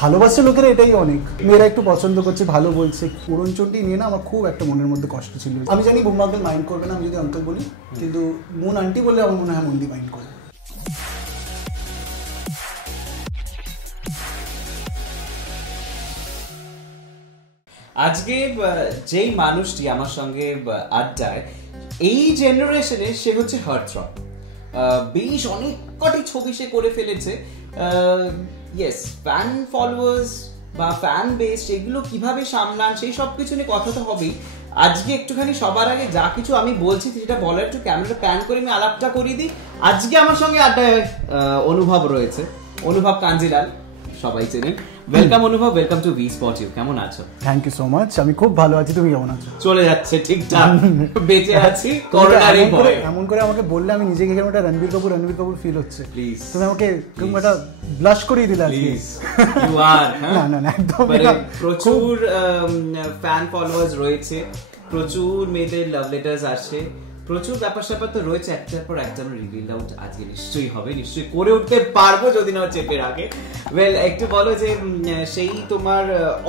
ভালোবাসে লোকেরা এটাই অনেক। মেয়েরা একটু পছন্দ করছে, ভালো বলছে। উড়নচণ্ডী নিয়ে না আমার খুব একটা মনের মধ্যে কষ্ট ছিল। আমি জানি বুম্বা আঙ্কেল মাইন্ড করবে না আমি যদি আঙ্কেল বলি, কিন্তু মুন আন্টি বললে আমার মনে হয় মন্দি মাইন্ড করবে। আজকে যেই মানুষটি আমার সঙ্গে আড্ডায়, এই জেনারেশনে সে হচ্ছে হার্টথ্রব। বেশ অনেক কটি ছবি সে করে ফেলেছে। ইয়েস, ফ্যান ফলোয়ার্স বা ফ্যান বেস সেগুলো কিভাবে সামলান সেই সব কিছু নিয়ে কথা তো হবেই। আজকে একটুখানি সবার আগে যা কিছু আমি বলছি সেটা বলার একটু ক্যামেরাটা প্যান করে আমি আলাপটা করিয়ে দিই। আজকে আমার সঙ্গে আড্ডায় অনুভব রয়েছে, অনুভব কাঞ্জিলাল, সবাই চেনেন। Welcome Anubhav, welcome to the spot you. কেমন আছো? থ্যাংক ইউ সো মাচ, আমি খুব ভালো আছি। তুমি কেমন আছো? চলে যাচ্ছে ঠিকঠাক, বেঁচে আছি করোনার এই ভয়ে। এমন করে আমাকে বললে আমি নিজেকে কেমন একটা রণবীর কাপুর ফিল হচ্ছে। প্লিজ তুমি আমাকে কেমন একটা ব্লাশ করিয়ে দিলে। প্লিজ ইউ আর না একদম। প্রচুর ফ্যান ফলোয়ার্স রয়েছে, প্রচুর মেয়েদের লাভ লেটার্স আসছে, প্রচুর ব্যাপার স্যাপার তো রয়েছে। একটার পর একটা রিভিল আউট আজকে নিশ্চয়ই হবে, নিশ্চয়ই করে উঠতে পারবো যদি না চেপে রাখে। ওয়েল, একটু বলো যে সেই তোমার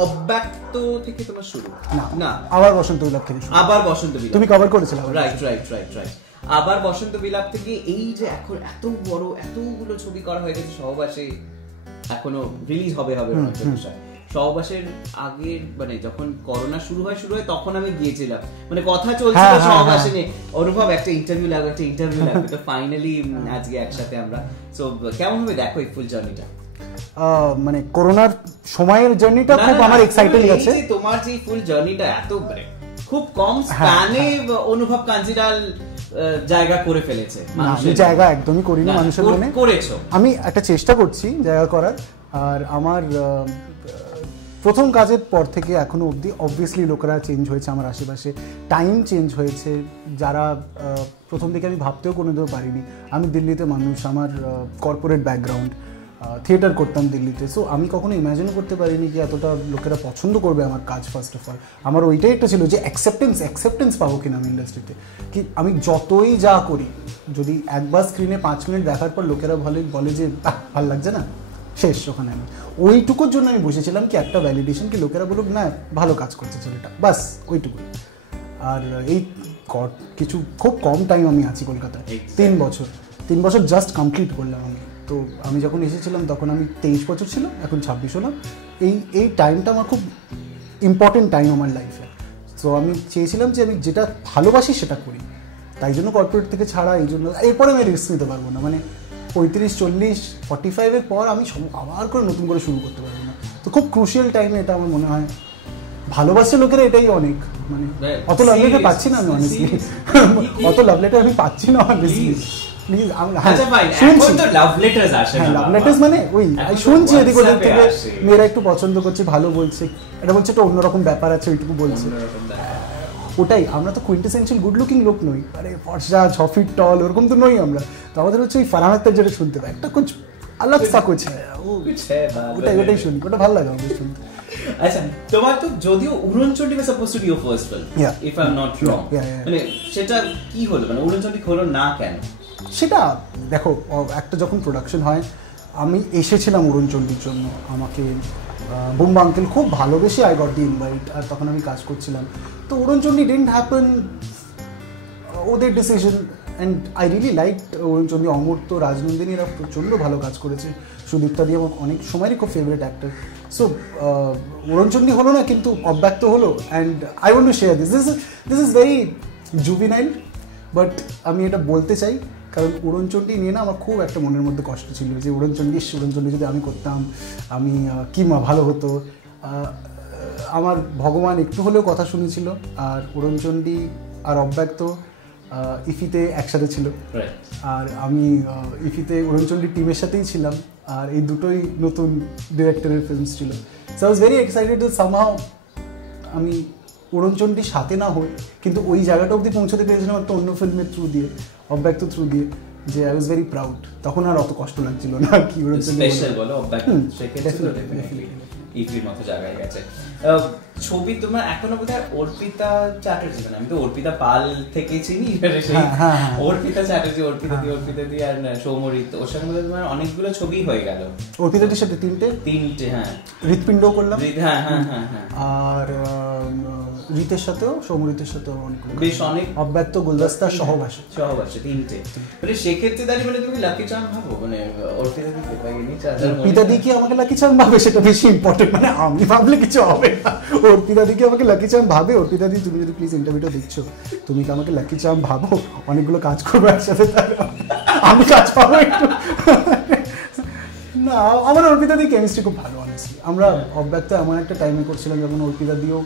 অব্যক্ত থেকে তোমার শুরু না আবার বসন্ত বিলাপ থেকে, আবার বসন্ত বিলাপ তুমি কভার করেছিলে। রাইট। আবার বসন্ত বিলাপ থেকে এই যে এখন এত বড় এতগুলো ছবি করা হয়ে গেছে সহবাসে, এখনো রিলিজ হবে সহবাসের আগের মানে যখন করোনা শুরু হয় তখন আমি গিয়েছিলাম, মানে কথা চলছিল সহবাসে নিয়ে। অনুভব একটা ইন্টারভিউ লাগবে তো ফাইনালি আজকে একসাথে আমরা। সো কেমন হবে দেখো এই ফুল জার্নিটা? মানে করোনার সময়ের জার্নিটা খুব আমার এক্সাইটিং আছে। তোমার যে ফুল জার্নিটা এত মানে খুব কম স্প্যানে অনুভব কাঞ্জিলাল জায়গা করে ফেলেছে। জায়গা একদমই করিনি মানুষের মনে, করেছো। আমি একটা চেষ্টা করছি জায়গা করার। আর আমার প্রথম কাজের পর থেকে এখনো অবধি অবভিয়াসলি লোকেরা চেঞ্জ হয়েছে আমার আশেপাশে, টাইম চেঞ্জ হয়েছে। যারা প্রথম দিকে আমি ভাবতেও কোনোদিনও পারিনি। আমি দিল্লিতে মানুষ, আমার কর্পোরেট ব্যাকগ্রাউন্ড, থিয়েটার করতাম দিল্লিতে। সো আমি কখনো ইমাজিনও করতে পারিনি যে এতটা লোকেরা পছন্দ করবে আমার কাজ। ফার্স্ট অফ অল আমার ওইটাই একটা ছিল যে অ্যাকসেপ্টেন্স পাবো কিনা আমি ইন্ডাস্ট্রিতে, কি আমি যতই যা করি যদি একবার স্ক্রিনে 5 মিনিট দেখার পর লোকেরা বলে যে ভালো লাগছে না, শেষ ওখানে। আমি ওইটুকুর জন্য আমি বসেছিলাম কি একটা ভ্যালিডেশন, কি লোকেরা বলুক না ভালো কাজ করছে ছেলেটা, বাস ওইটুকু। আর এই কিছু খুব কম টাইম আমি আছি কলকাতায়, 3 বছর জাস্ট কমপ্লিট করলাম আমি। তো আমি যখন এসেছিলাম তখন আমি 23 বছর ছিল, এখন 26 হলাম। এই টাইমটা আমার খুব ইম্পর্টেন্ট টাইম আমার লাইফে। সো আমি চেয়েছিলাম যে আমি যেটা ভালোবাসি সেটা করি, তাই জন্য কর্পোরেট থেকে ছাড়া। এই জন্য এরপরে আমি রিস্ক নিতে পারবো না, মানে 35, 40, 45-এর পর আমি আবার করে নতুন করে শুরু করতে পারবো না। তো খুব ক্রুশিয়াল টাইমে এটা আমার মনে হয়। ভালোবাসে লোকেরা এটাই অনেক, মানে অত লাভ লেটার পাচ্ছি না আমি অনেস্টলি, অত লাভ লেটার আমি পাচ্ছি না অনেস্টলি। প্লিজ লাভ লেটার্স মানে ওই শুনছি এদিক ওদের থেকে মেয়েরা একটু পছন্দ করছে, ভালো বলছে, এটা বলছে একটা অন্যরকম ব্যাপার আছে, ওইটুকু বলছে। ওটাই, আমরা তো কুইন্টেসেন্সিয়াল গুড লুকিং লোক নই, আরে ফর্সা 6 ফিট টল ওরকম তো নই আমরা। তো আমাদের হচ্ছে ওই ফারহান আক্তার যেটা শুনতে পাই, একটা কুছ আলাগ সা কুছ ওটাই শুনি, ওটা ভালো লাগে আমাদের শুনতে। আচ্ছা, তোমার তো যদিও Uronchondi was supposed to be your first film, if I'm not wrong, মানে সেটা কি হলো, মানে উড়নচণ্ডী হলো না কেন? সেটা দেখো, একটা যখন প্রোডাকশন হয়, আমি এসেছিলাম উড়নচণ্ডীর জন্য, আমাকে বুম্বা আঙ্কেল খুব ভালোবেসে আই গট দি ইনভাইট, আর তখন আমি কাজ করছিলাম। তো উড়নচণ্ডী ডিডন্ট হ্যাপেন, ওদের decision. And I really like Uronchondi. Amartya, রাজনন্দিনীরা প্রচণ্ড ভালো কাজ করেছে, সুদীপ্তা দিয়ে আমার অনেক সময়ই খুব ফেভারিট অ্যাক্টর। সো উড়নচণ্ডী হলো না, কিন্তু অব্যক্ত হলো। And I want to share this is very juvenile, but আমি এটা বলতে চাই কারণ উড়নচণ্ডী নিয়ে না আমার খুব একটা মনের মধ্যে কষ্ট ছিল যে উড়নচণ্ডী যদি আমি করতাম, আমি কি ভালো হতো। আমার ভগবান একটু হলেও কথা শুনেছিল, আর উড়নচণ্ডী আর অব্যক্ত ইফিতে একসাথে ছিল, আর আমি ইফিতে উড়নচণ্ডীর টিমের সাথেই ছিলাম, আর এই দুটোই নতুন ডিরেক্টরের ফিল্মস ছিল। So I was very excited that somehow আমি উড়নচণ্ডীর সাথে না হই, কিন্তু ওই জায়গাটা অবধি পৌঁছতে পেরেছিলাম একটা অন্য ফিল্মের থ্রু দিয়ে, অব্যক্ত থ্রু দিয়ে, যে আই ওয়াজ ভেরি প্রাউড। তখন আর অত কষ্ট লাগছিল না কি উড়নচণ্ডী। ইফির মতো জায়গায় গেছে। ছবি তোমার এখনো বোধহয় অর্পিতা চ্যাটার্জি, মানে আমি তো অর্পিতা পাল থেকে চিনি, অর্পিতা চ্যাটার্জি, অর্পিতা দি আর সৌমরিত, ওর সঙ্গে তোমার অনেকগুলো ছবি হয়ে গেল। অর্পিতাদির সাথে তিনটে, হ্যাঁ, হৃৎপিণ্ড করলাম, আর রীতের সাথেও, সৌমরিতের সাথেও বেশ অনেক, অব্যক্ত, গুলদস্তা, সহবাসে 3টে। মানে সেক্ষেত্রে দাঁড়িয়ে মানে তুমি লাকি চার্ম ভাবো, মানে অর্পিতা দি কি আমাকে লাকি চার্ম ভাবে সেটা বেশি ইম্পর্টেন্ট, মানে আমি ভাবলে কিছু হবে না, অর্পিতা দি কি আমাকে লাকি চার্ম ভাবে? অর্পিতা দি, তুমি যদি প্লিজ ইন্টারভিউটা দেখছো, তুমি কি আমাকে লাকি চার্ম ভাবো? অনেকগুলো কাজ করবো একসাথে, আমি কাজ পাবো একটু না। আমার অর্পিতা দি কেমিস্ট্রি খুব ভালো, অনেস্টলি। আমরা অব্যক্ত এমন একটা টাইমে করছিলাম যখন অর্পিতা দিও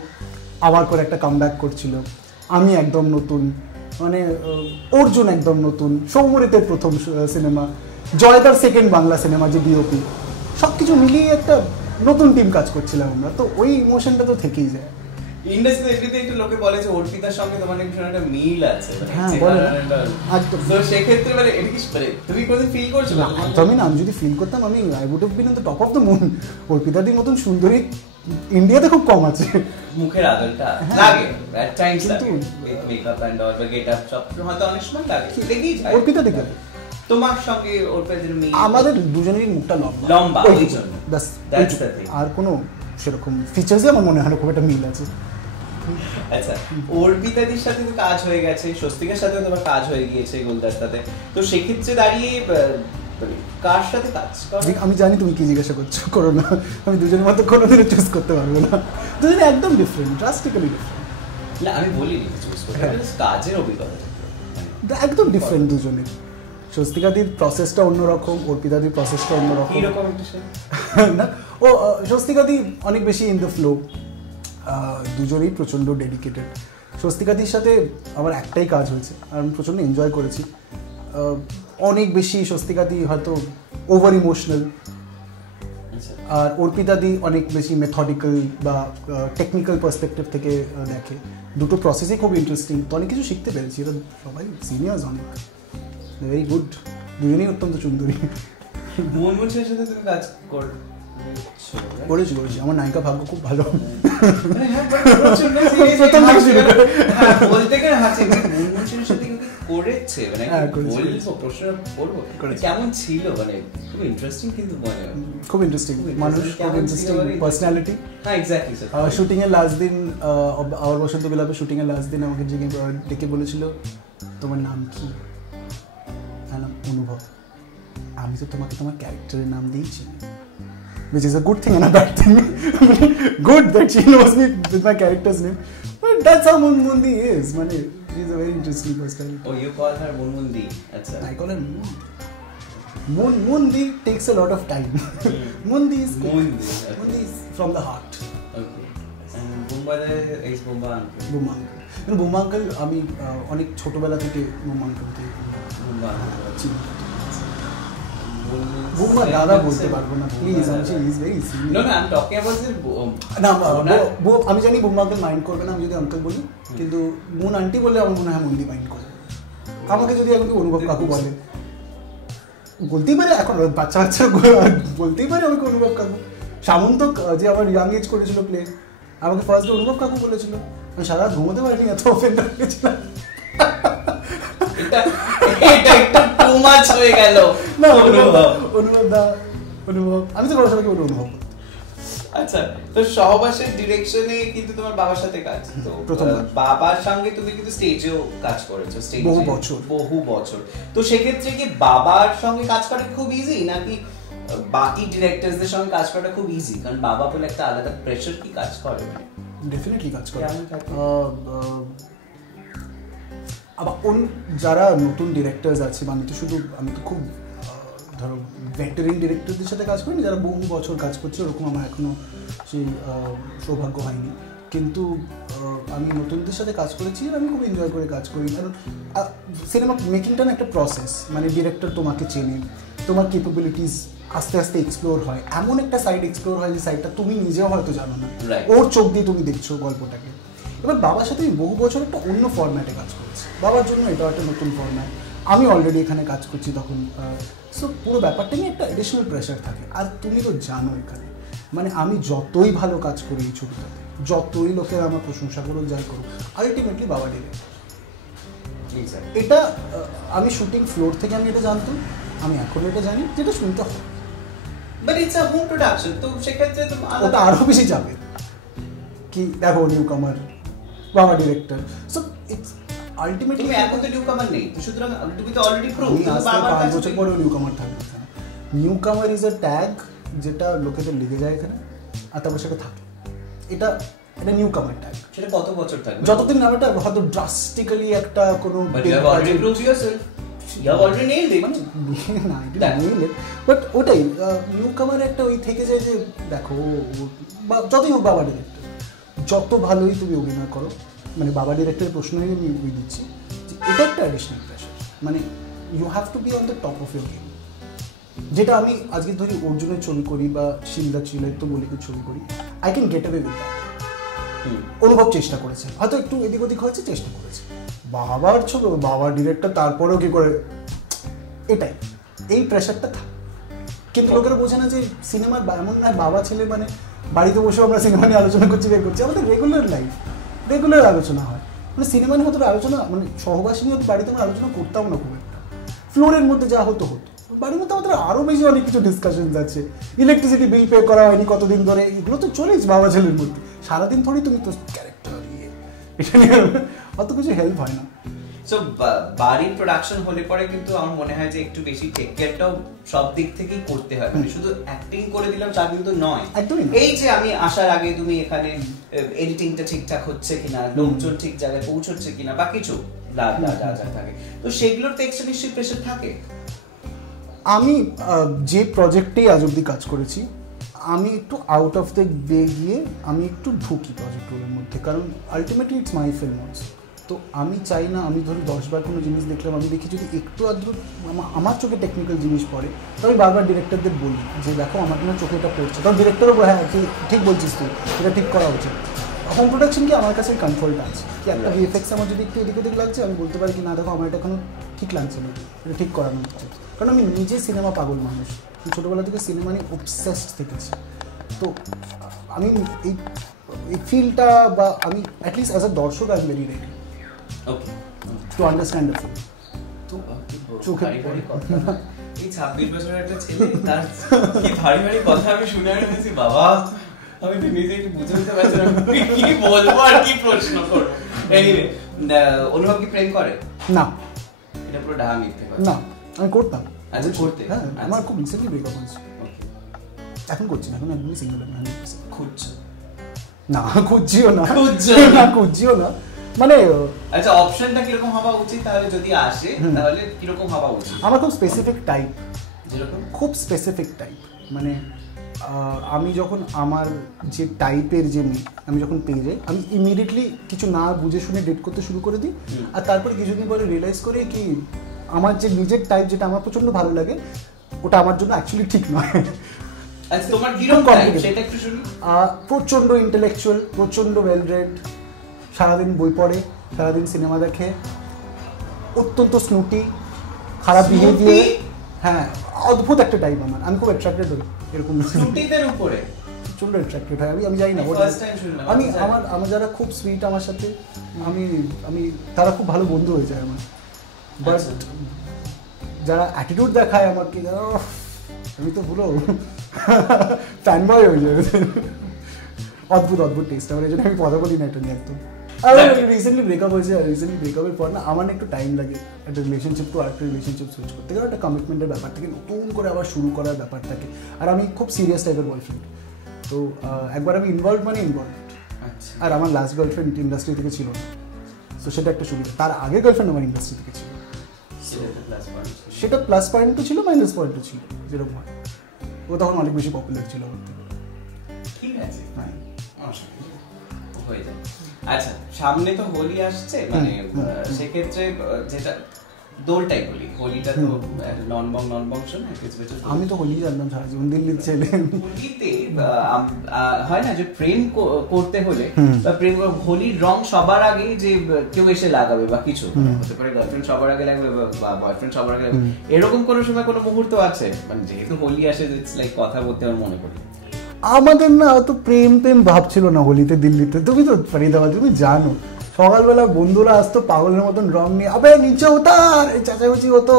আবার করে একটা কামব্যাক করছিল, আমি একদম নতুন, মানে অর্জুন একদম নতুন, সৌমরিতের প্রথম cinema, Joydar second Bangla cinema, যে ডিওপি, সব কিছু মিলিয়ে একটা নতুন টিম কাজ করছিলাম আমরা, তো ওই ইমোশনটা তো থেকেই যায়। ইন্ডাস্ট্রিতে এমনিতে একটু লোকে বলে যে অর্পিতার সঙ্গে তোমার একটা মিল আছে, হ্যাঁ বলে, তো সেক্ষেত্রে মানে এটা কি তুমি কোনদিন ফিল করছো? না, একদমই না। আমি যদি ফিল করতাম, আমি I would have been on the top of the moon. অর্পিতাদির মতন সুন্দরী ইন্ডিয়াতে খুব কম আছে। মুখের আদলটা লাগে এট টাইমস, কিন্তু মেকআপ এন্ড অল বা গেটআপ সব হয়তো অনেক সময় লাগে, দেখেই যায় অর্পিতা দেখে। তোমার সঙ্গে অর্পিতার মিল? আমাদের দুজনেরই মুখটা লম্বা, ওই জন্য আর কোনো সেরকম ফিচার্সই আমার মনে হয় খুব একটা মিল আছে। আচ্ছা, অর্পিতাদির সাথে তো কাজ হয়ে গেছে, স্বস্তিকার সাথে তোমার কাজ হয়ে গিয়েছে গুলদস্তাতে, তো সেক্ষেত্রে দাঁড়িয়ে কার সাথে কাজ করো? আমি জানি তুমি কি জিজ্ঞাসা করছো, করো না। আমি দুজনের মতো কোনোদিনও চুজ করতে পারবো না, দুজনে একদম ডিফারেন্ট, ড্রাস্টিক্যালি ডিফারেন্ট। না আমি বলিনি চুজ করতে, কাজের অভিজ্ঞতা একদম ডিফারেন্ট দুজনে। স্বস্তিকাদির প্রসেসটা অন্যরকম, অর্পিতাদির প্রসেসটা অন্যরকম। কিরকম একটা না, ও স্বস্তিকাদি অনেক বেশি ইন দ্য ফ্লো, দুজনেই প্রচণ্ড ডেডিকেটেড। স্বস্তিকাদির সাথে আমার একটাই কাজ হয়েছে আর আমি প্রচণ্ড এনজয় করেছি। অনেক বেশি স্বস্তিকাদি হয়তো ওভার ইমোশনাল, আর অর্পিতাদি অনেক বেশি মেথডিক্যাল বা টেকনিক্যাল পার্সপেক্টিভ থেকে দেখে। দুটো প্রসেসই খুব ইন্টারেস্টিং, তো অনেক কিছু শিখতে পেরেছি। এরা সবাই সিনিয়র্স, অনেক ভেরি গুড, দুজনেই অত্যন্ত সুন্দরী। মুনমুনের সাথে তুমি কাজ করেছি, আমার নায়িকা ভাগ্য খুব ভালো। বলতে গেলে মুনমুনের সাথে করেছে, মানে বলবো কেমন ছিল, মানে খুব ইন্টারেস্টিং, কিন্তু খুব ইন্টারেস্টিং মানুষ, খুব ইন্টারেস্টিং পার্সোনালিটি। হ্যাঁ এক্স্যাক্টলি স্যার। শুটিং এর লাস্ট দিন, আবার বসন্ত বিলাপে শুটিং এর লাস্ট দিন আমাকে ডেকে বলেছিল তোমার নাম কি? নাম অনুভব। আমি তো তোমাকে তোমার ক্যারেক্টারের নাম দিয়েছি, which is a good thing and a bad thing. Good that she knows me with my character's name, but that's how Munmundi is. Mane, she's a very interesting personality. Oh, you call her Munmundi? Achha. I call her Mundi takes a lot of time. Mundi is Mundi is from the heart. Okay. And Bumba is Bumba uncle. Bumba uncle. Bumba uncle, আমি অনেক ছোটবেলা থেকে Bumba uncle কে চিনি। বুম্বা দাদা বলতে পারবো না please, আমি is very serious. No no, I am talking about না, আমি জানি বুম্বা আঙ্কেল মাইন্ড করবে না আমি যদি আঙ্কেল বলি, কিন্তু মুন আন্টি বললে আমার মনে হয় মন্দি মাইন্ড করবে। আমাকে যদি এখন অনুভব কাকু বলে, বলতেই পারে, এখন বাচ্চা বলতেই পারে আমাকে অনুভব কাকু। সামন্ত যে আমার ইয়াং এজ করেছিল প্লে, আমাকে ফার্স্ট অনুভব কাকু বলেছিল, আমি সারা রাত ঘুমোতে পারিনি, এত অফেন্ড হয়ে গেছিলাম। আমি তো সবাইকে অনুভব। আচ্ছা, তো সহবাসের ডিরেকশনে কিন্তু তোমার বাবার সাথে কাজ, তো বাবার সঙ্গে তুমি কিন্তু স্টেজেও কাজ করেছো, বহু বছর। তো সেক্ষেত্রে কি বাবার সঙ্গে কাজ করা খুব ইজি, নাকি বাকি ডিরেক্টরসদের সঙ্গে কাজ করাটা খুব ইজি? কারণ বাবা বলে একটা আলাদা প্রেশার কি কাজ করে? ডেফিনেটলি কাজ করে। আবার যারা নতুন ডিরেক্টরস আছে, আমি তো খুব ধরো ভেটারেন ডিরেক্টরদের সাথে কাজ করিনি, যারা বহু বছর কাজ করছে, ওরকম আমার এখনও সেই সৌভাগ্য হয়নি। কিন্তু আমি নতুনদের সাথে কাজ করেছি আর আমি খুব এনজয় করে কাজ করি, কারণ সিনেমা মেকিংটা না একটা প্রসেস। মানে ডিরেক্টর তোমাকে চেনে, তোমার ক্যাপাবিলিটিস আস্তে আস্তে এক্সপ্লোর হয়, এমন একটা সাইড এক্সপ্লোর হয় যে সাইডটা তুমি নিজেও হয়তো জানো না, ওর চোখ দিয়ে তুমি দেখছো গল্পটাকে। এবার বাবার সাথে আমি বহু বছর একটা অন্য ফরম্যাটে কাজ করেছি, বাবার জন্য এটা একটা নতুন ফরম্যাট, আমি অলরেডি এখানে কাজ করছি তখন। সো পুরো ব্যাপারটা নিয়ে একটা এডিশনাল প্রেশার থাকে। আর তুমি তো জানো এখানে মানে আমি যতই ভালো কাজ করি এই ছবিটাতে, যতই লোকের আমার প্রশংসা করুক যাই করুক, আলটিমেটলি বাবা ডিরেক্ট। এটা আমি শুটিং ফ্লোর থেকে আমি এটা জানতাম, আমি এখন এটা জানি, যেটা শুনতে হয়। But it's a home production, তো সেক্ষেত্রে তো ওটা আরো বেশি যাবে কি, দেখো নিউ কামার বাবা ডিরেক্টর, সো ইটস আলটিমেটলি। তুমি এখন তো নিউ কামার নেই, তো সুতরাং তুমি তো অলরেডি প্রুভ। আমি আজকে 5 বছর পরেও নিউ কামার থাকবে। নিউ কামার ইজ আ ট্যাগ যেটা লোকেদের লেগে যায় এখানে, আর তারপর সেটা থাকে। এটা নিউ কামার ট্যাগ। সেটা কত বছর থাকবে? যতদিন না এটা হয়তো ড্রাস্টিক্যালি একটা কোনো বাট ওটাই নিউ কামার একটা ওই থেকে যায় যে দেখো, যতই হোক বাবা ডিরেক্টর, যত ভালোই তুমি অভিনয় করো, মানে বাবা ডিরেক্টরের প্রশ্নই আমি দিচ্ছি যে এটা একটা অ্যাডিশনাল প্রেশার, মানে you have to be on the top of your game. যেটা আমি আজকে ধরি অর্জুনের ছবি করি বা শিলদা চিলাইত্য বলিকের ছবি করি, I can get away with that. অনুভব চেষ্টা করেছে, হয়তো একটু এদিক ওদিক হয়েছে, চেষ্টা করেছে। বাবার ছবি, বাবার ডিরেক্টর, তারপরেও কি করে, এটাই এই প্রেশারটা থাকে। কিন্তু লোকেরা বোঝে না যে সিনেমার এমন নয় বাবা ছেলে মানে বাড়িতে বসে আমরা সিনেমা নিয়ে আলোচনা করছি, বের করছি, আমাদের রেগুলার লাইফ, রেগুলার আলোচনা হয়। মানে সিনেমা নিয়ে হতো আলোচনা, মানে সহবাসী নিয়ে বাড়িতে আমরা আলোচনা করতাম না খুব একটা, ফ্লোরের মধ্যে যা হতো হতো। বাড়ির মধ্যে আমাদের আরও বেশি অনেক কিছু ডিসকাশন আছে, ইলেকট্রিসিটি বিল পে করা হয়নি কতদিন ধরে, এগুলো তো চলেই বাবা ছেলের মধ্যে। সারাদিন থোড়ি তুমি তো ক্যারেক্টার এটা নিয়ে অত কিছু হেল্প হয় না। সো বাড়ির প্রোডাকশন হলে পরে কিন্তু আমার মনে হয় যে একটু বেশি টেক কেয়ারটাও সব দিক থেকেই করতে হয়, মানে শুধু অ্যাক্টিং করে দিলাম তা কিন্তু নয়। এই যে আমি আসার আগে তুমি এখানে এডিটিংটা ঠিকঠাক হচ্ছে কিনা, লোকজন ঠিক জায়গায় পৌঁছচ্ছে কিনা বা কিছু যা থাকে, তো সেগুলোর তো এক্সট্রা নিশ্চয়ই প্রেশার থাকে। আমি যে প্রজেক্টেই আজ অব্দি কাজ করেছি, আমি একটু আউট অফ দ্য ওয়ে গিয়ে আমি একটু ঢুকি প্রজেক্টগুলোর মধ্যে, কারণ ultimately it's my film also. তো আমি চাই না, আমি ধরি 10 বার কোনো জিনিস দেখলাম, আমি দেখি যদি একটু আধটু আমার চোখে টেকনিক্যাল জিনিস পড়ে, তো আমি বারবার ডিরেক্টরদের বলি যে দেখো আমার তোমার চোখে এটা পড়ছে, তখন ডিরেক্টরও হ্যাঁ ঠিক বলছিস তুই, এটা ঠিক করা উচিত। হোম প্রোডাকশন কি আমার কাছে কন্ট্রোলটা আছে, কি একটা ভিএফএক্স আমার যদি একটু এদিক ওদিক লাগছে, আমি বলতে পারি কি না দেখো আমার এটা এখনো ঠিক লাগছে না, এটা ঠিক করানো উচিত। কারণ আমি নিজে সিনেমা পাগল মানুষ, ছোটোবেলা থেকে সিনেমা নিয়ে অবসেসড থেকেছি। তো আমি এই ফিলটা বা আমি অ্যাটলিস্ট অ্যাজ আ দর্শক I am very ready to understand the film. তো চোখে এই 26 বছরের একটা ছেলে তার কি ভারী ভারী কথা আমি শুনে আসছি, বাবা আমি তো নিজে একটু বুঝে উঠতে পারছি না কি বলবো আর কি প্রশ্ন করবো। এনিওয়ে, অনুভব কি প্রেম করে? না, এটা পুরো ঢাকা মিথ্যে কথা। না, আমি করতাম। আচ্ছা, করতে? হ্যাঁ, আমার খুব রিসেন্টলি ব্রেকআপ হয়েছে। এখন করছি না, এখন একদমই সিঙ্গেল আমি। খুঁজছো? না, খুঁজছিও না, মানে আচ্ছা, অপশনটা কিরকম হওয়া উচিত তাহলে যদি আসে, তাহলে কিরকম হওয়া উচিত? আমার খুব স্পেসিফিক টাইপ, যেরকম খুব স্পেসিফিক টাইপ, মানে আমি যখন আমার যে টাইপের যে মেয়ে আমি যখন পেয়ে যাই, আমি ইমিডিয়েটলি কিছু না বুঝে শুনে ডেট করতে শুরু করে দিই, আর তারপরে কিছুদিন পরে রিয়েলাইজ করে কি আমার যে নিজের টাইপ যেটা আমার প্রচন্ড ভালো লাগে ওটা আমার জন্য অ্যাকচুয়ালি ঠিক নয়। আচ্ছা, তোমার কিরকম টাইপ সেটা একটু শুনি। প্রচন্ড ইন্টেলেকচুয়াল, প্রচন্ড ওয়েল রেড, সারাদিন বই পড়ে, সারাদিন সিনেমা দেখে, অত্যন্ত স্নুটি, খারাপ বিহেভিয়ার। হ্যাঁ, অদ্ভুত একটা টাইপ আমার, আমি খুব অ্যাট্রাক্টেড হই এরকম স্নুটিদের উপরে, প্রচন্ড অ্যাট্রাক্টেড হয় আমি জানি না, আমি আমার যারা খুব সুইট আমার সাথে, আমি তারা খুব ভালো বন্ধু হয়ে যায় আমার। বাট যারা অ্যাটিটিউড দেখায় আমাকে, আমি তো পুরো ফ্যান বয় হয়ে যাবে। অদ্ভুত টেস্ট আমার, এই জন্য আমি কথা বলি না এটা নিয়ে একদম। আর রিসেন্টলি ব্রেকআপ হয়েছে, আর রিসেন্টলি ব্রেকআপের পর না আমার একটু টাইম লাগে একটা রিলেশনশিপ টু আরেকটা রিলেশনশিপ সুইচ করতে, কারণ একটা কমিটমেন্টের ব্যাপার থাকে, নতুন করে আবার শুরু করার ব্যাপার থাকে, আর আমি খুব সিরিয়াস টাইপের বয়ফ্রেন্ড। তো একবার আমি ইনভলভ, আর আমার লাস্ট গার্লফ্রেন্ড ইন্ডাস্ট্রি থেকে ছিল না, তো সেটা একটা সুবিধা। তার আগের গার্লফ্রেন্ড আমার ইন্ডাস্ট্রি থেকে ছিল, সেটা প্লাস পয়েন্টও ছিল, মাইনাস পয়েন্টও ছিল, যেরকম হয়। ও তখন অনেক বেশি পপুলার ছিল আমার থেকে। ঠিক আছে, হয়ে যায়। আচ্ছা, সামনে তো হোলি আসছে, মানে সেক্ষেত্রে যেটা দোলটাই বলি, হোলিটা তো নন বংশ না, কিছু কিছু। আমি তো হোলি জানতাম সারা জীবন, দিল্লির ছেলে। হোলিতে হয় না যে প্রেম করতে হলে বা প্রেম, হোলির রং সবার আগে যে কেউ এসে লাগাবে বা কিছু, হতে পারে গার্লফ্রেন্ড সবার আগে লাগবে বা বয়ফ্রেন্ড সবার আগে লাগবে, এরকম কোনো সময় কোনো মুহূর্ত আছে? মানে যেহেতু হোলি আসে, ইটস লাইক কথা বলতে আমার মনে করি। আমাদের না অত প্রেম প্রেম ভাবছিল না হোলিতে দিল্লিতে। তুমি তো ফরিদাবাদ, তুমি জানো সকালবেলা বন্ধুরা আসতো পাগলের মতন রং নিয়ে, আবে নিচে উতার, এই চাচাগুচি হতো,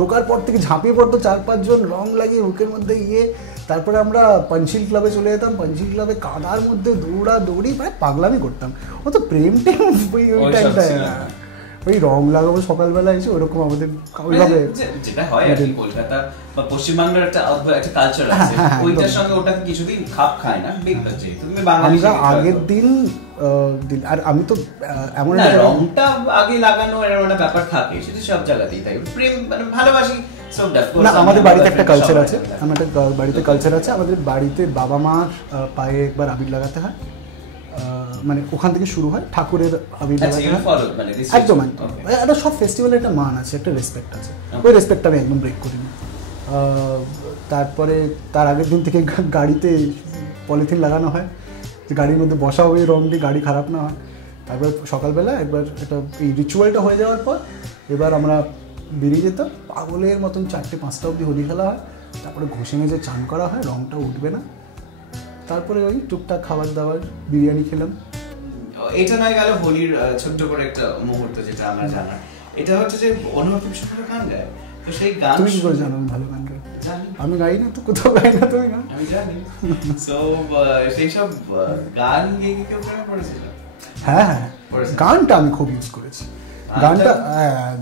ঢোকার পর থেকে ঝাঁপিয়ে পড়তো 4-5 জন রং লাগিয়ে বুকের মধ্যে তারপরে আমরা পাঞ্চিল ক্লাবে চলে যেতাম, পাঞ্চিল ক্লাবে কাদার মধ্যে দৌড়ি প্রায় পাগলামি করতাম। ও তো প্রেম টেম ওই টাইমটায় ওই রং লাগাবো সকালবেলা এসে, ওরকম আমাদের যেটা হয় আর কি, কলকাতা বা পশ্চিমবাংলার একটা কালচার আছে, ওইটার সঙ্গে ওটা কিছুদিন খাপ খায় না। তুমি বাঙালি, আগের দিন আর আমি তো এমন একটা রংটা আগে লাগানো এরকম একটা ব্যাপার থাকে, সেটা সব জায়গাতেই থাকে। প্রেম মানে ভালোবাসি না, আমাদের বাড়িতে একটা কালচার আছে, আমাদের বাড়িতে কালচার আছে, আমাদের বাড়িতে বাবা মার পায়ে একবার আবির লাগাতে হয়, মানে ওখান থেকে শুরু হয়, ঠাকুরের আবির লাগাতে হয় একদম। একটা সব ফেস্টিভ্যালের একটা মান আছে, একটা রেসপেক্ট আছে, ওই রেসপেক্টটা আমি একদম ব্রেক করিনি। তারপরে তার আগের দিন থেকে গাড়িতে পলিথিন লাগানো হয়, যে গাড়ির মধ্যে বসা হবে রং দিয়ে গাড়ি খারাপ না হয়। তারপর সকালবেলা একবার এটা এই রিচুয়ালটা হয়ে যাওয়ার পর এবার আমরা বেরিয়ে যেতাম, পাগলের মতন 4-5টা অবধি হোলি খেলা হয়, তারপরে ঘষে মেজে চান করা হয়, রংটা উঠবে না, তারপরে ওই টুকটাক খাবার দাবার, বিরিয়ানি খেলাম। এটা নয় গেল হোলির ছোট্ট করে একটা মুহূর্ত যেটা আমার জানা। এটা হচ্ছে যে অনুভব ভীষণ ভালো গান গায়, তো সেই গান তুমি কি করে জানো আমি ভালো গান গাই? আমি গাই না তো, কোথাও গাই না, তুমি গান আমি জানি। সো সেই সব গান গিয়ে কি কেউ প্রেমে পড়েছিল? হ্যাঁ, গানটা আমি খুব ইউজ করেছি।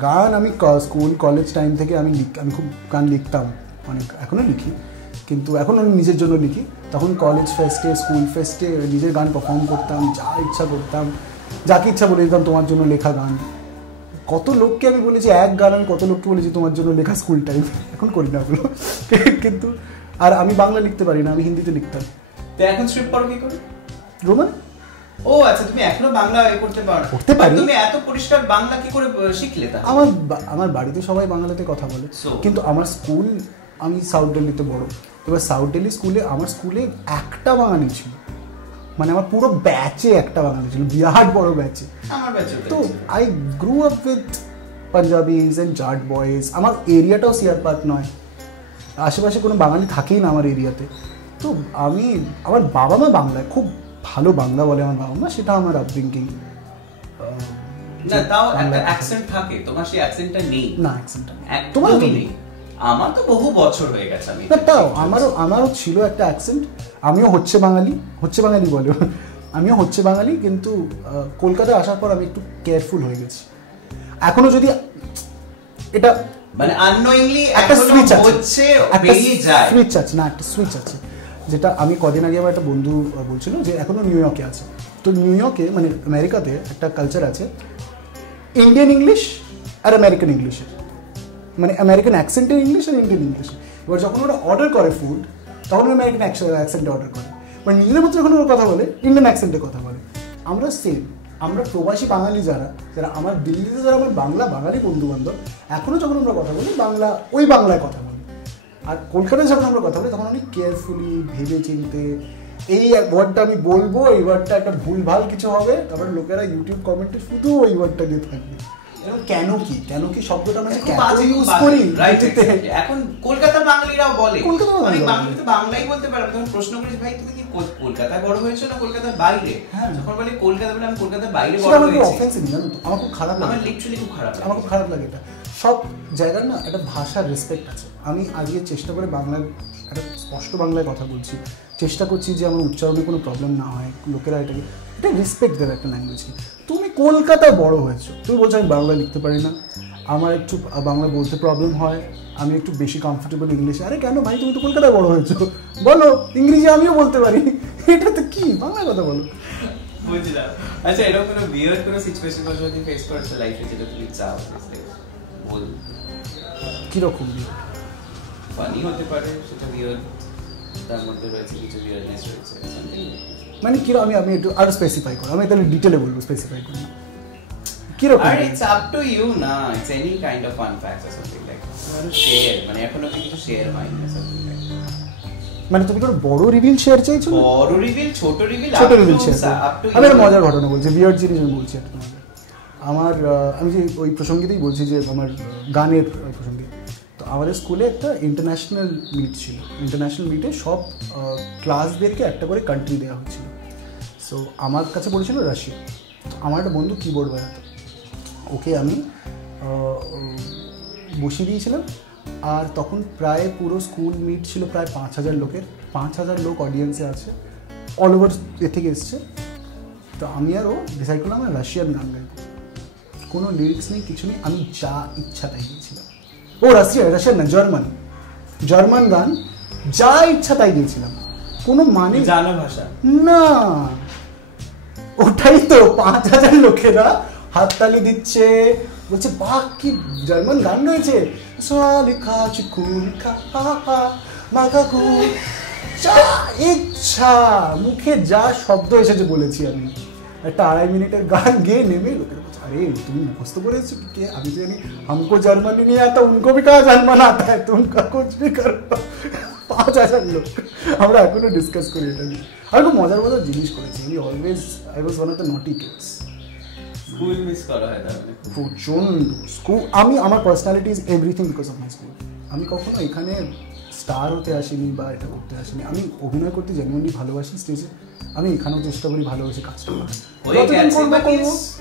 গান আমি স্কুল কলেজ টাইম থেকে আমি খুব গান লিখতাম, অনেক এখনো লিখি, কিন্তু এখন আমি নিজের জন্য লিখি। তখন কলেজ ফেস্টে, স্কুল ফেস্টে নিজের গান পারফর্ম করতাম, যা ইচ্ছা করতাম, যাকে ইচ্ছা বলে দিতাম তোমার জন্য লেখা গান। কত লোককে আমি বলেছি, এক গান আমি কত লোককে বলেছি তোমার জন্য লেখা স্কুল টাইম, এখন করি না ওগুলো। কিন্তু আর আমি বাংলা লিখতে পারি না, আমি হিন্দিতে লিখতাম। তো এখন স্ক্রিপ্ট পড়ো কি করে? রোমান। ও আচ্ছা, তুমি এখনো বাংলা করতে পারো? করতে পারি। তুমি এত পরিষ্কার বাংলা কি করে শিখলে? আমার বাড়িতে সবাই বাংলাতে কথা বলে, কিন্তু আমার স্কুল, আমি সাউথ দিল্লিতে বড়, এবার সাউথ দিল্লি স্কুলে, আমার স্কুলে একটা বাঙালি ছিল, মানে আমার পুরো ব্যাচে একটা বাঙালি ছিল, বিরাট বড় ব্যাচে। তো I grew up with Punjabis and Jat boys. আমার এরিয়াটাও সিআর পার্ক নয়, আশেপাশে কোনো বাঙালি থাকেই না আমার এরিয়াতে। তো আমার বাবা মা বাংলায় খুব ভালো বাংলা বলে, আমার বাবা মা, সেটা আমার আপব্রিঙ্গিং। না তাও একটা অ্যাকসেন্ট থাকে, তোমার সেই অ্যাকসেন্টটা নেই। না, অ্যাকসেন্টটা তোমার নেই। আমার তো বহু বছর হয়ে গেছে। আমি তাও আমারও ছিল একটা অ্যাকসেন্ট। আমিও হচ্ছে বাঙালি বলে, আমিও হচ্ছে বাঙালি, কিন্তু কলকাতায় আসার পর আমি একটু কেয়ারফুল হয়ে গেছি। এখনো যদি এটা মানে আননোয়িংলি একটা সুইচ হচ্ছে, বেরিয়ে যায়, সুইচ আছে না, একটা সুইচ আছে, যেটা আমি কদিন আগে আমার একটা বন্ধু বলছিল যে এখনো নিউ ইয়র্কে আছে। তো নিউ ইয়র্কে মানে আমেরিকাতে একটা কালচার আছে ইন্ডিয়ান ইংলিশ আর আমেরিকান ইংলিশের, মানে আমেরিকান অ্যাকসেন্টের ইংলিশ আর ইন্ডিয়ান ইংলিশ। এবার যখন ওরা অর্ডার করে ফুড, তখন আমেরিকান অ্যাকসেন্টে অর্ডার করে, মানে নিজেদের মধ্যে যখন ওরা কথা বলে ইন্ডিয়ান অ্যাকসেন্টে কথা বলে। আমরা সেম, আমরা প্রবাসী বাঙালি যারা আমার দিল্লিতে যারা আমার বাঙালি বন্ধু বান্ধব, এখনও যখন আমরা কথা বলি ওই বাংলায় কথা বলি। আর কলকাতায় যখন আমরা কথা বলি তখন অনেক কেয়ারফুলি, ভেবে চিনতে, এই ওয়ার্ডটা আমি বলবো, এই ওয়ার্ডটা একটা ভুলভাল কিছু হবে, তারপরে লোকেরা ইউটিউব কমেন্টে শুধু ওই ওয়ার্ডটা নিয়ে থাকবে। কেন কি শব্দটা আমরা ইউজ করি এখন কলকাতার বাঙালিরাও বলে, অনেক বাঙালি তো বাংলাই বলতে পারে। তখন প্রশ্ন করিস, ভাই তুমি কি কলকাতায় বড় হয়েছো না কলকাতার বাইরে? যখন বলে কলকাতা, বলে আমি কলকাতার বাইরে বড় হয়েছি। অফেন্সিভ, জানো তো, আমার খুব খারাপ লাগে, আমার লিটারালি খুব খারাপ লাগে, আমার খুব খারাপ লাগে। এটা সব জায়গার না একটা ভাষার রেসপেক্ট আছে। আমি আজকে চেষ্টা করে বাংলার একটা স্পষ্ট বাংলায় কথা বলছি, চেষ্টা করছি যে আমার উচ্চারণে কোনো প্রবলেম না হয়, লোকেরা এটা রেসপেক্ট দেবে একটা ল্যাঙ্গুয়েজকে। তুমি কলকাতায় বড় হয়েছো, তুমি বলছো আমি বাংলা লিখতে পারি না, আমার একটু বাংলা বলতে প্রবলেম হয়, আমি একটু বেশি কমফোর্টেবল ইংলিশে। আরে কেন ভাই, তুমি তো কলকাতায় বড় হয়েছো, বলো ইংরেজি আমিও বলতে পারি, এটা তো কি, বাংলা কথা বলো। বুঝলাম। আচ্ছা, এরকম কোনো বিয়ার্ড কোনো সিচুয়েশন যদি ফেস করছো লাইফে, যেটা তুমি চাও বল, কিরকম ফানি হতে পারে, সেটা বিয়ার্ড, তার মধ্যে রয়েছে কিছু বিয়ার্ডনেস রয়েছে, মানে কিরকম, আমি একটু আরো স্পেসিফাই করো, আমি তাহলে ডিটেলে বলবো, স্পেসিফাই করবো কিরকম। আর ইটস আপ টু ইউ না, it's any kind of fun facts or something like share, মানে এখনো কিছু শেয়ার হয়নি না সামথিং লাইক। মানে তুমি কোনো বড় রিভিল শেয়ার চাইছো? বড় রিভিল, ছোট রিভিল শেয়ার। আমি একটা মজার ঘটনা বলছি, বিয়ার্ড জিনিস আমি বলছি একটা। আমি যে ওই প্রসঙ্গেতেই বলছি যে আমার গানের প্রসঙ্গে, তো আমাদের স্কুলে একটা ইন্টারন্যাশনাল মিট ছিল। ইন্টারন্যাশনাল মিটে সব ক্লাসদেরকে একটা করে কান্ট্রি দেওয়া হচ্ছিল। সো আমার কাছে পড়েছিল রাশিয়া। তো আমার একটা বন্ধু কিবোর্ড বাজাতো, ওকে আমি বসিয়ে দিয়েছিলাম। আর তখন প্রায় পুরো স্কুল মিট ছিল প্রায় 5,000 লোকের, 5,000 লোক অডিয়েন্সে আছে, অল ওভার এ থেকে এসছে। তো আমি আর ও ডিসাইড করলাম আমি রাশিয়ান গান গাইব, কোনো লিরিক্স নেই, কিছু নেই, আমি যা ইচ্ছা তাই গিয়েছিলাম। ও রাশিয়ান না, জার্মান গান, যা ইচ্ছা তাই গিয়েছিলাম, কোনো মানে জানা ভাষা না। ওটাই তো 5,000 লোকেরা হাততালি দিচ্ছে, বলছে বাহ কি জার্মান গান রয়েছে, যা ইচ্ছা মুখে যা শব্দ এসেছে বলেছি আমি। একটা 2.5 মিনিটের গান গেয়ে নেমে লোকের বলছে আরে তুমি মুখস্থ করেছো কি? আমি জানি हमको জার্মানি नहीं आता, उनको भी कहाँ জার্মান आता है, तुम का कुछ भी करो। 5,000 লোক, আমরা এখনো ডিসকাস করি এটা নিয়ে। আমি খুব মজার মজার জিনিস করেছি। আমি always I was one of the নটি কিডস। স্কুল মিস করা হয় তাহলে প্রচন্ড স্কুল। আমার personality is everything because of my school. আমি কখনো এখানে স্টার হতে আসিনি বা এটা করতে আসিনি। আমি অভিনয় করতে জেনুইনলি ভালোবাসি স্টেজে। আমি এখানেও চেষ্টা করি ভালোবাসি কাজটা করার।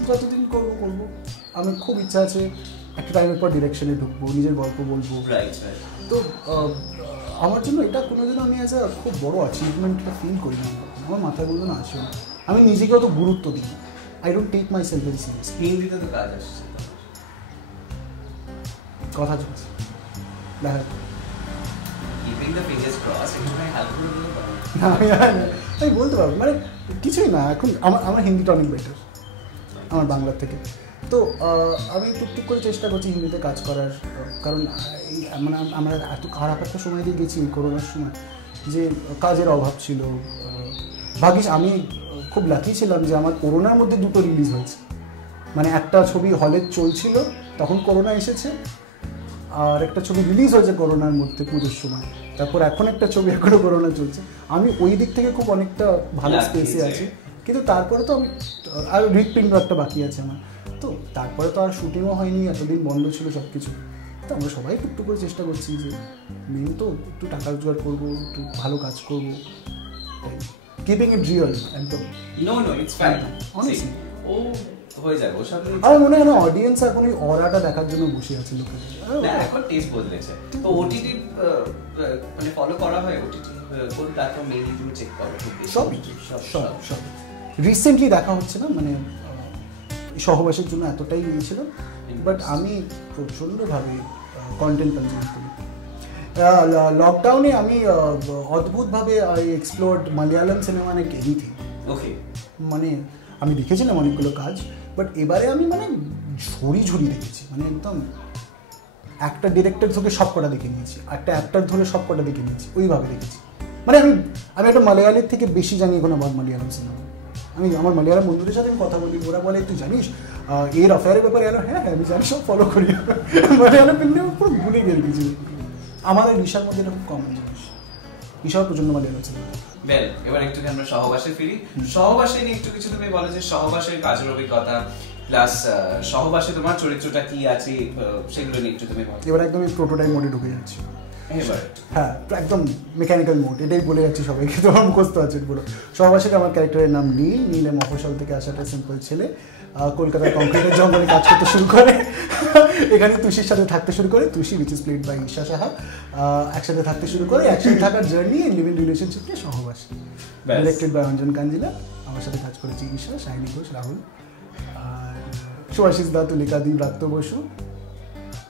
যতদিন করবো। আমি খুব ইচ্ছা আছে একটা টাইমের পর ডিরেকশনে ঢুকবো, নিজের গল্প বলবো। তো আমার জন্য এটা কোনোদিনও আমি অ্যাজ আ খুব বড় অ্যাচিভমেন্টটা ফিল করি না। আমার মাথায় বলতো না আসে না, আমি নিজেকে অত গুরুত্ব দিই। I don't take myself very serious. হিন্দিতে তো কাজ আসছে, কথা চলছে, দেখা কিপিং দ্য ফিঙ্গার্স ক্রস, একটু হেল্প করে দিলে না আমি বলতে পারবো, মানে কিছুই না। এখন আমার হিন্দিটা অনেক বেটার আমার বাংলার থেকে। তো আমি টুকটুক করে চেষ্টা করছি হিন্দিতে কাজ করার, কারণ মানে আমরা এত খারাপ একটা সময় দিয়ে গেছি করোনার সময়, যে কাজের অভাব ছিল। ভাগ্যিস আমি খুব লাকি ছিলাম যে আমার করোনার মধ্যে 2টো রিলিজ হয়েছে। মানে একটা ছবি হলে চলছিল, তখন করোনা এসেছে, আর একটা ছবি রিলিজ হয়েছে করোনার মধ্যে পুজোর সময়। তারপর এখন একটা ছবি এখনো করোনা চলছে। আমি ওই দিক থেকে খুব অনেকটা ভালো স্পেসে আছি। কিন্তু তারপরে তো আমি আর রিপ্রিন্টও একটা বাকি আছে আমার। তো তারপরে তো আর শুটিংও হয়নি, এতদিন বন্ধ ছিল সব কিছু। তো আমরা সবাই টুকটুক করে চেষ্টা করছি যে মেন তো একটু টাকা রোজগার করবো, একটু ভালো কাজ করবো, কিপিং ইট রিয়েল একদম। নো ইটস ফাইন, অনেস্টলি ও হয়ে যাবে। ওর সাথে আমার মনে হয় না অডিয়েন্স এখন ওই অরাটা দেখার জন্য বসে আছে লোকের। না, এখন টেস্ট বদলেছে। তো ওটিটি মানে ফলো করা হয়, ওটিটি কোন প্ল্যাটফর্ম মেইনলি তুমি চেক করো? সব রিসেন্টলি দেখা হচ্ছে না, মানে সহবাসের জন্য এতটাই নিয়েছিল। বাট আমি প্রচণ্ডভাবে কন্টেন্ট কনজিউম করি। লকডাউনে আমি অদ্ভুতভাবে আই এক্সপ্লোর্ড মালয়ালম সিনেমা অনেক এনিথিং। ওকে, মানে আমি দেখেছিলাম অনেকগুলো কাজ, বাট এবারে আমি মানে ঝুড়ি দেখেছি। মানে একদম একটা ডিরেক্টর থেকে সব কটা দেখে নিয়েছি, একটা অ্যাক্টর ধরে সব কটা দেখে নিয়েছি, ওইভাবে দেখেছি। মানে আমি একটা মালয়ালির থেকে বেশি জানি এখন আমার মালয়ালম সিনেমা। আমি আমার মালয়ালম বন্ধুদের সাথে আমি কথা বলি, ওরা বলে তুই জানিস এর অ্যাফেয়ারের ব্যাপারে এলো? হ্যাঁ আমি জানি, সব ফলো করি। মালয়ালম ফিল্মে পুরো ভুলে গেল কিছু। আমাদের ঋষার মধ্যে এটা খুব কমন জিনিস। ঋষাও প্রচন্ড মালয়ালম সিনেমা। এবার একটু আমরা সহবাসে ফিরি। সহবাসে নিয়ে একটু কিছু তুমি বলো, যে সহবাসের কাজের অভিজ্ঞতা প্লাস সহবাসে তোমার চরিত্রটা কি আছে সেগুলো নিয়ে একটু তুমি বলো। এবার একদম প্রোটোটাইপ মোডে ঢুকে যাচ্ছি। হ্যাঁ, একদম মেকানিক্যাল মোড, এটাই বলে যাচ্ছি সবাইকে, তোমার মুখস্থ আছে পুরো। সহবাসে আমার ক্যারেক্টারের নাম নীল মফস্বল থেকে আসা একটা সিম্পল ছেলে। কলকাতার কংক্রিটের জঙ্গলে কাজ করতে শুরু করে, এখানে তুষির সাথে থাকতে শুরু করে, Tushi which is played by Isha Saha. একসাথে থাকতে শুরু করে, একসাথে থাকার জার্নি লিভ ইন রিলেশনশিপে সহবাস। Directed by Anjan Kanjilal. আমার সাথে কাজ করেছি ঈশা, শাইনি ঘোষ, রাহুল, আর সুভাষিস দা, তুলিকা দি, ব্রাত্য বসু,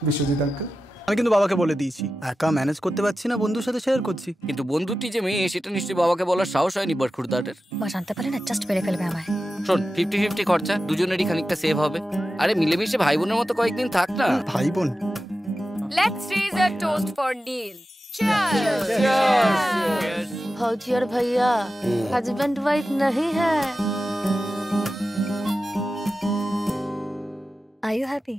বিশ্বজিৎ আঙ্কেল। আমি কিন্তু বাবাকে বলে দিয়েছি, একা ম্যানেজ করতে পারছি না, বন্ধুর সাথে শেয়ার করছি। কিন্তু বন্ধুটি যে মেয়ে সেটা নিশ্চয়ই বাবাকে বলার সাহস হয়নি বটখুরদাটের। মা জানতে পারে না, জাস্ট মেরে ফেলবে আমায়। শোন, 50-50 খরচা, দুজনেরই খানিকটা সেভ হবে। আরে মিলেমিশে ভাই বোনের মতো কয়েকদিন থাক না। ভাই বোন। Let's raise a toast for Neil. Cheers. भौजी और भैया हस्बैंड वाइफ नहीं है। Are you happy?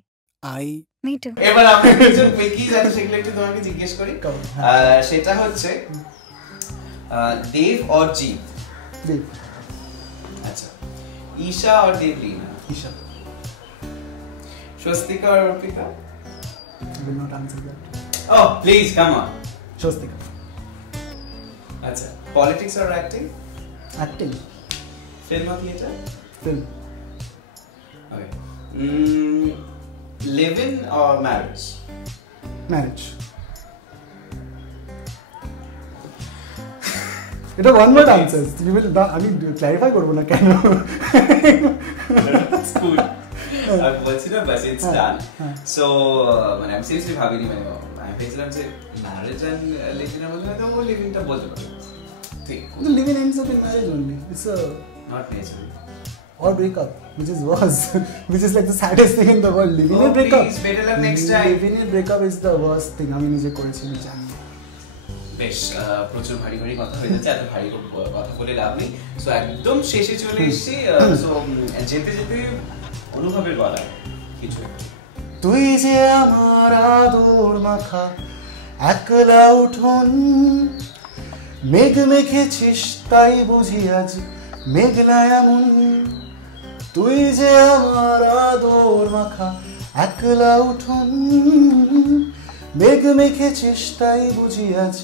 Me too. এবার আমি কিছু মেকিজ আছে সেগুলো একটু তোমাকে জিজ্ঞেস করি। সেটা হচ্ছে দেব और जीत। দেব। আচ্ছা, ঈশা और देवलीना। ঈশা। स्वस्तिका और Arpita. I will not answer that. Oh, please, come on. Swastika. আচ্ছা, politics or acting? Acting, Film or theatre? Film, Okay. Live-in or marriage? Marriage. এটা one word answer, you will আমি ক্ল্যারিফাই করবো না কেন। That's cool. আমি বলছি না বাস ইটস ডান। সো মানে আমি সিরিয়াসলি ভাবিনি, মানে আমি ভেবেছিলাম যে ম্যারেজ এন্ড লিভিং এর মধ্যে তো ও লিভিংটা বলতে পারে। ঠিক, The living ends up in marriage only. It's a not necessary. or breakup, which is worse, which is like the saddest thing in the world. Living in breakup. Please, better luck next time. Living in breakup is the worst thing. আমি নিজে করেছি, আমি জানি। বেশ, প্রচুর ভারী ভারী কথা হয়ে যাচ্ছে, এত ভারী কথা বলে লাভ নেই। সো একদম শেষে চলে এসেছি। সো যেতে যেতে অনুভবের গলায় কিছু। তুই যে আমার আদর মাখা একলা উঠোন, মেঘ মেখেছিস তাই বুঝি আজ মেঘলা এমন। তুই যে আমার আদর মাখা একলা উঠোন, মেঘ মেখেছিস তাই বুঝি আজ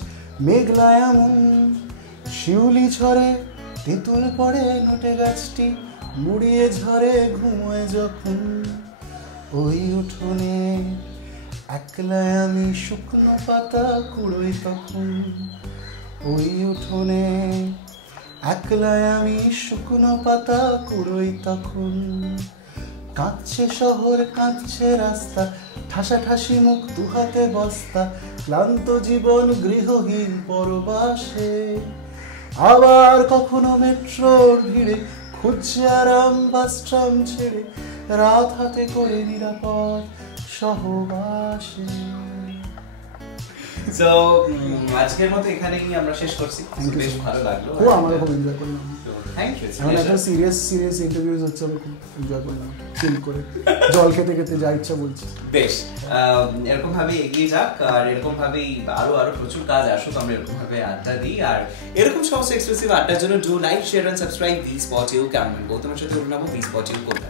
মেঘলা এমন। শিউলি ঝরে তেঁতুল পড়ে নোটে গাছটি মুড়িয়ে ঝরে ঘুমোয় যখন। ওই উঠোনে একলা আমি শুকনো পাতা কুড়োই তখন। ওই উঠোনে একলা আমি শুকনো পাতা কুড়োই তখন। কাঁদছে শহর, কাঁদছে রাস্তা, ঠাসাঠাসি মুখ, দুহাতে বস্তা, ক্লান্ত জীবন গৃহহীন পরবাসে। আবার কখনো মেট্রোর ভিড়ে খুঁজছে আরাম, বাস ট্রাম ছেড়ে রাত হাতে করে নিরাপদ সহবাসে। সো আজকের মতো এখানেই আমরা শেষ করছি। বেশ ভালো লাগলো। ও আমরা খুব এনজয় করলাম। Thank you. এখন একটা সিরিয়াস ইন্টারভিউজ হচ্ছে, আমি খুব এনজয় করলাম, চিল করে জল খেতে খেতে যা ইচ্ছা বলছি। বেশ, এরকম ভাবে এগিয়ে যাক, আর এরকম ভাবেই আরো প্রচুর কাজ আসুক, আমরা এরকম ভাবে আড্ডা দিই। আর এরকম সমস্ত এক্সক্লুসিভ আড্ডার জন্য do like, share and subscribe the spot you. কেমন গৌতমের সাথে নাম দি স্পট ইউ করতে